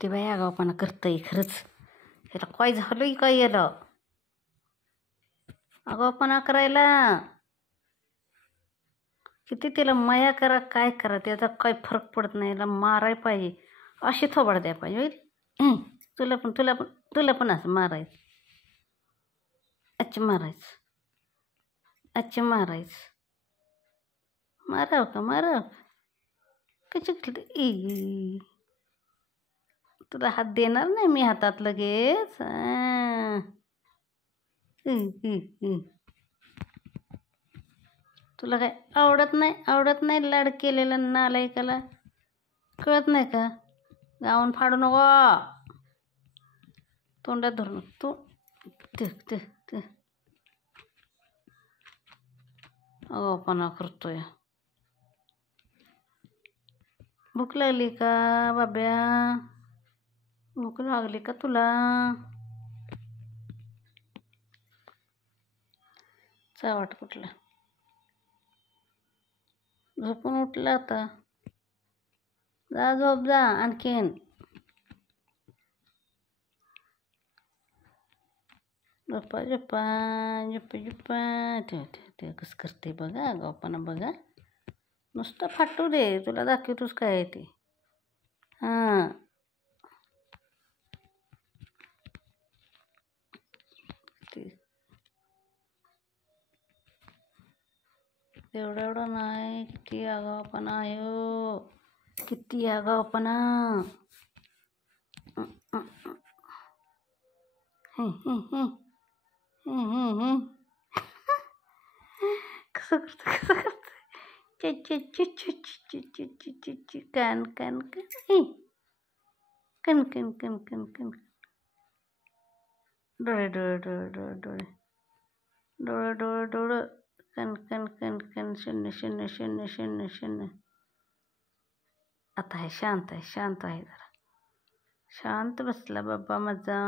किती बाई आगाऊपणा करतंय खरंच. ह्याला काय झालंय काय याला आगाऊपणा करायला. किती तिला माया करा काय करा त्याचा काय फरक पडत नाही. याला माराय पाहिजे अशी थोबाड द्या पाहिजे. तुला पण असं मारायचं. अच्छा मारायचं माराव का कशी तुला हात देणार नाही मी हातात लगेच. तुला काय आवडत नाही लाड केलेलं नालायकाला. कळत नाही का. गाऊन फाडू नको तोंडात धरून तू ते अगाऊपणा करतोय. भूक लागली का बाब्या. भूक लागली का तुला. चावट कुठला झोपून उठला आता. जा झोप जा आणखीन. झोपा ते कसं करते बघा. आगाऊपणा बघा. नुसतं फाटू दे तुला दाखवतोस काय आहे ते. हां ते एवढं नाही. किती आगाऊपणा आहे हो. किती आगाऊपणा. कसं करतं कान डोळे कन शून्य. आता आहे शांत आहे जरा. शांत बसला बाबा माझा.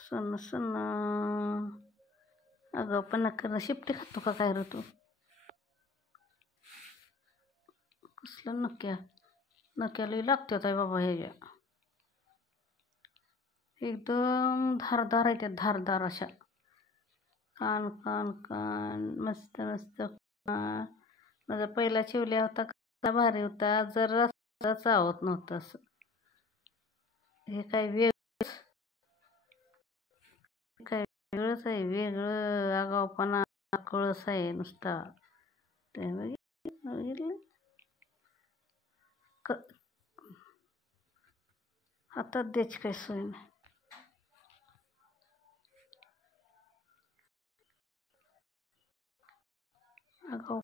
सुन आगाऊपणा करणं. शिपटी खातो का काय रे तू. कसलं नक्याला लागतात आहे बाबा ह्याच्या. एकदम धारदार आहे त्या. धारदार अशा कान मस्त माझा पहिला चिवल्या होता कसा भारी होता. जरा चावत नव्हतं असं. हे काय वेगळंच आहे. वेगळं आगाऊपणा कळस आहे नुसता. ते बघितलं हातात द्यायची काही सोय नाही. आगाऊ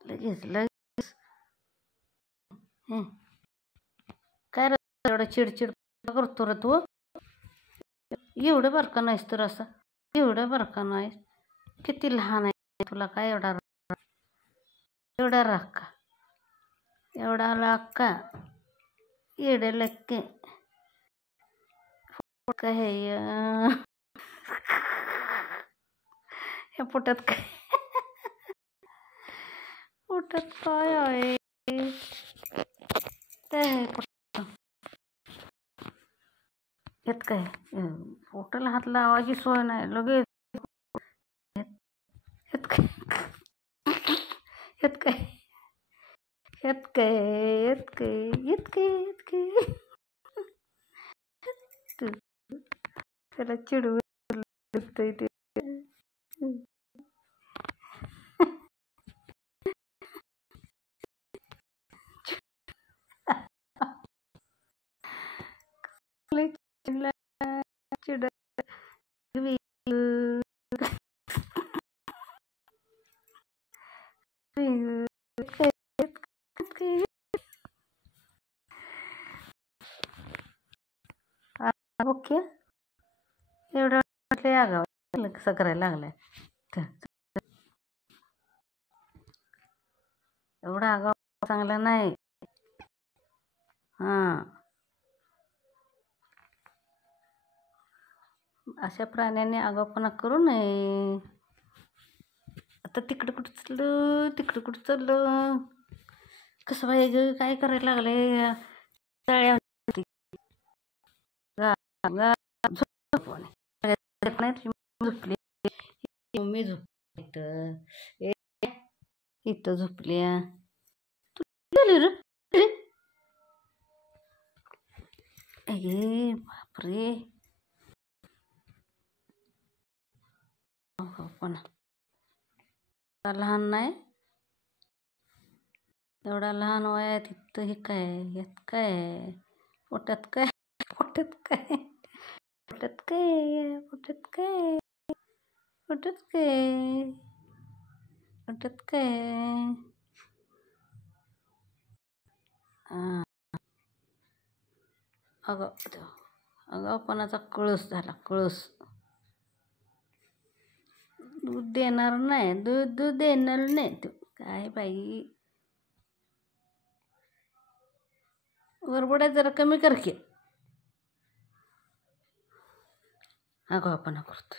लगेच काय रे एवढं चिडचिड करतो रे तू. एवढं बारका नाहीस तर असं. एवढं बारका नाहीस. किती लहान आहे तुला काय एवढा राग का. एवढा राग का. एवढं लक्के काय हे पोटात काय आहे ते. येत काय पोटाला हात लावायची सोय नाही लगेच. येत काय त्याला चिडवून ते. ओके एवढं म्हटलं आगाव कसं करायला लागलाय. एवढा आगाव चांगला नाही. हां अशा प्राण्यांनी आगाऊपणा करू नये. आता तिकडं कुठं चाललं, तिकडं कुठं चाललं, कसं पाहिजे, काय करायला लागले. तळ्या झोपली मम्मी, झोपली इथं झोपल्या. अगे बापरे, पण लहान नाही, एवढा लहान वयात इथं हे काय, यात काय, पोटात काय, पोटात काय, पोटात काय, पोटात काय, पोटात काय, पोटात काय. आगाऊपणाचा कळस झाला, कळस. दूध देणार नाही, दूध देणार नाही तू. काय बाई, वरबड्या जरा कमी कर की. आगाऊपणा करतो.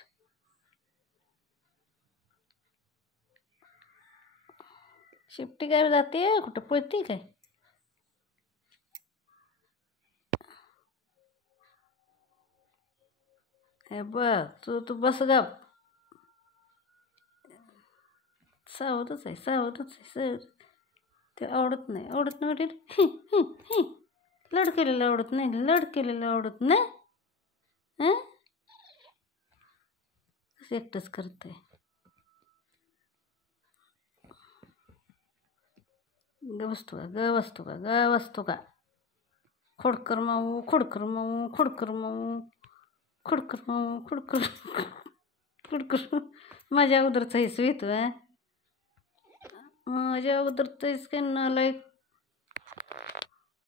शिफ्टी काय जाते, कुठं पळते काय. हे बघ, तू बस गप. सावधच आहे, सावधच आहे, सावध. ते आवडत नाही, आवडत नाही वाटेल. लड केलेलं आवडत नाही, लड केलेलं आवडत नाही. कसं एकटंच करतंय. ग बसतो का, ग बसतो का, ग बसतो का. खोडकर माऊ, खोडकर माऊ, खोडकर माऊ, खोडकर माऊ, खोडकर खोडकर. माझ्या अगोदरचा हिस्सा येतो. माझ्या अगोदरचा हिस्सा नालायक.